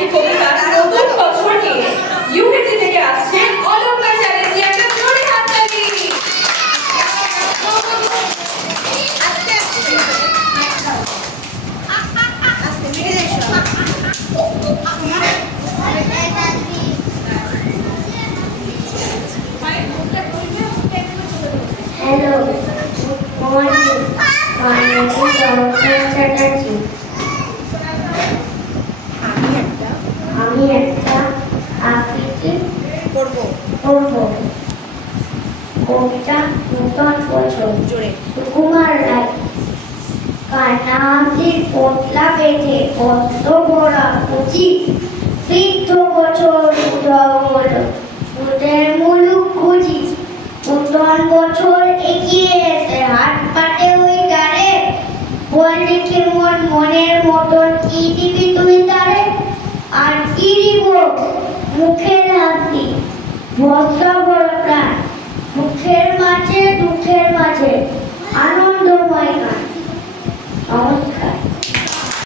একটি কবিতা নতুন বছর নিয়ে ইউকেজি থেকে আসছে অলকা চ্যাটার্জি। একটা জোরে হাততালি। Hello, good morning. My name is Olka Chatterjee. আমি একটা আবৃত্তি করব। কবিতা নতুন বছর। সুকুমার রায়। কানাতির পোটলা বেঁধে কত বড়া কুচি, বৃদ্ধ বছর উদয় হলো সুদের মুলুক খুঁজি। নতুন বছর এগিয়ে এসে হাত পাতে ওই ডারে, বললি কেমন মনের মতন কি দিবি তুই তারে? আর কি দিব মুখের হাতি ভরসা ভরসা, সুখের মাঝে দুঃখের মাঝে আনন্দময় গান। নমস্কার।